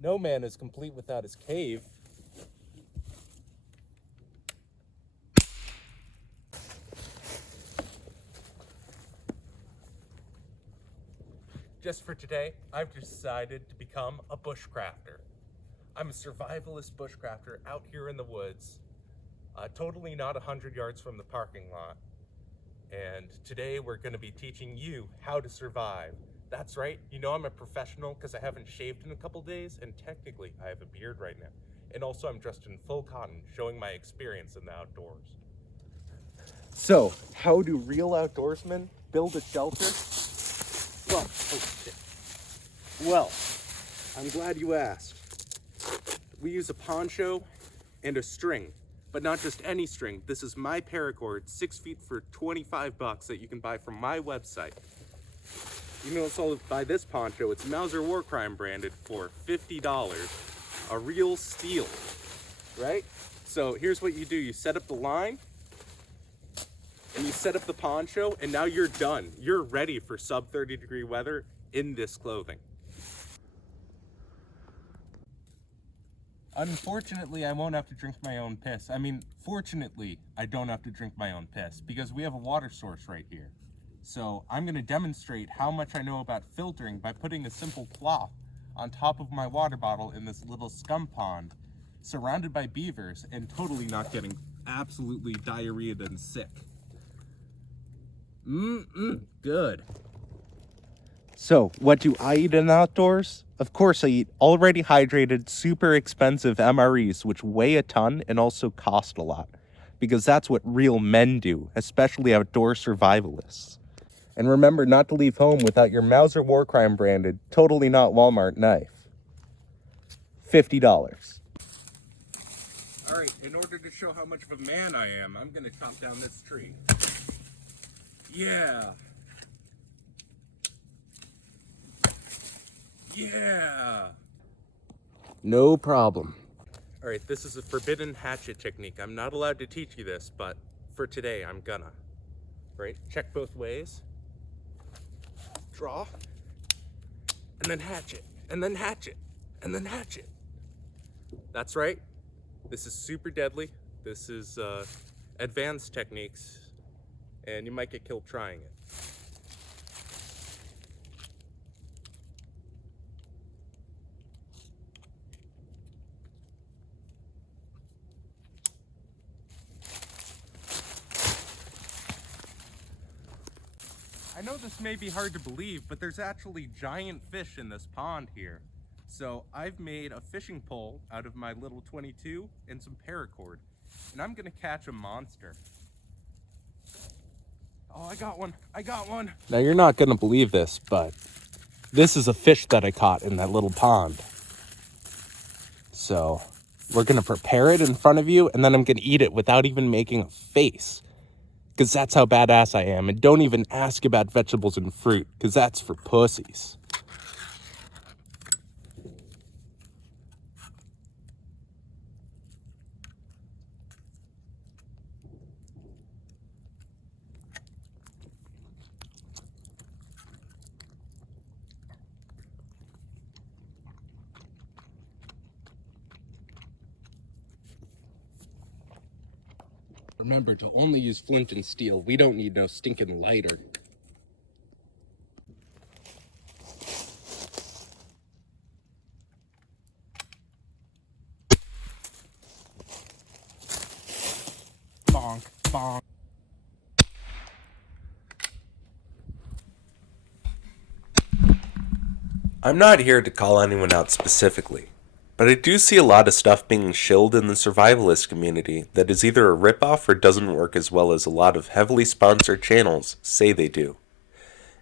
No man is complete without his cave. Just for today, I've decided to become a bushcrafter. I'm a survivalist bushcrafter out here in the woods, totally not 100 yards from the parking lot. And today we're going to be teaching you how to survive. That's right, you know I'm a professional because I haven't shaved in a couple days, and technically I have a beard right now. And also I'm dressed in full cotton, showing my experience in the outdoors. So, how do real outdoorsmen build a shelter? Well, oh shit. Well, I'm glad you asked. We use a poncho and a string, but not just any string. This is my paracord, 6 feet for $25 that you can buy from my website. You can also buy this poncho. It's Mauser Warcrime branded for $50, a real steal, right? So here's what you do. You set up the line and you set up the poncho, and now you're done. You're ready for sub 30-degree weather in this clothing. Unfortunately, I won't have to drink my own piss. I mean, fortunately, I don't have to drink my own piss because we have a water source right here. So I'm going to demonstrate how much I know about filtering by putting a simple cloth on top of my water bottle in this little scum pond, surrounded by beavers, and totally not getting absolutely diarrheaed and sick. Good. So, what do I eat in the outdoors? Of course, I eat already hydrated, super expensive MREs, which weigh a ton and also cost a lot. Because that's what real men do, especially outdoor survivalists. And remember not to leave home without your Mauser Warcrime branded, totally not Walmart knife. $50. Alright, in order to show how much of a man I am, I'm gonna chop down this tree. Yeah! Yeah! No problem. Alright, this is a forbidden hatchet technique. I'm not allowed to teach you this, but for today, I'm gonna. Right? Check both ways. Draw. And then hatchet. And then hatchet. And then hatchet. That's right. This is super deadly. This is advanced techniques, and you might get killed trying it. I know this may be hard to believe, but there's actually giant fish in this pond here. So I've made a fishing pole out of my little 22 and some paracord, and I'm gonna catch a monster. Oh, I got one, I got one. Now you're not gonna believe this, but this is a fish that I caught in that little pond. So we're gonna prepare it in front of you, and then I'm gonna eat it without even making a face. Because that's how badass I am. And don't even ask about vegetables and fruit, because that's for pussies. Remember to only use flint and steel. We don't need no stinking lighter. Bonk, bonk. I'm not here to call anyone out specifically, but I do see a lot of stuff being shilled in the survivalist community that is either a ripoff or doesn't work as well as a lot of heavily sponsored channels say they do.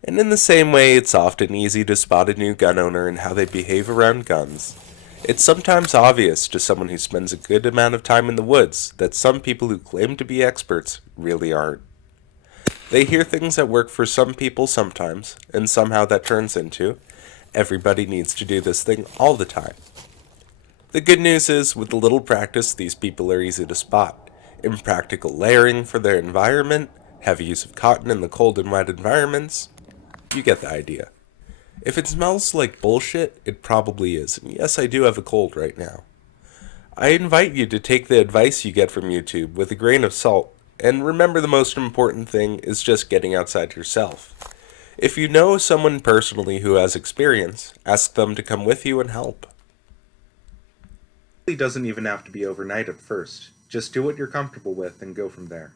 And in the same way it's often easy to spot a new gun owner and how they behave around guns, it's sometimes obvious to someone who spends a good amount of time in the woods that some people who claim to be experts really aren't. They hear things that work for some people sometimes, and somehow that turns into, everybody needs to do this thing all the time. The good news is, with a little practice, these people are easy to spot. Impractical layering for their environment, heavy use of cotton in the cold and wet environments. You get the idea. If it smells like bullshit, it probably is. And yes, I do have a cold right now. I invite you to take the advice you get from YouTube with a grain of salt, and remember the most important thing is just getting outside yourself. If you know someone personally who has experience, ask them to come with you and help. It doesn't even have to be overnight at first. Just do what you're comfortable with and go from there.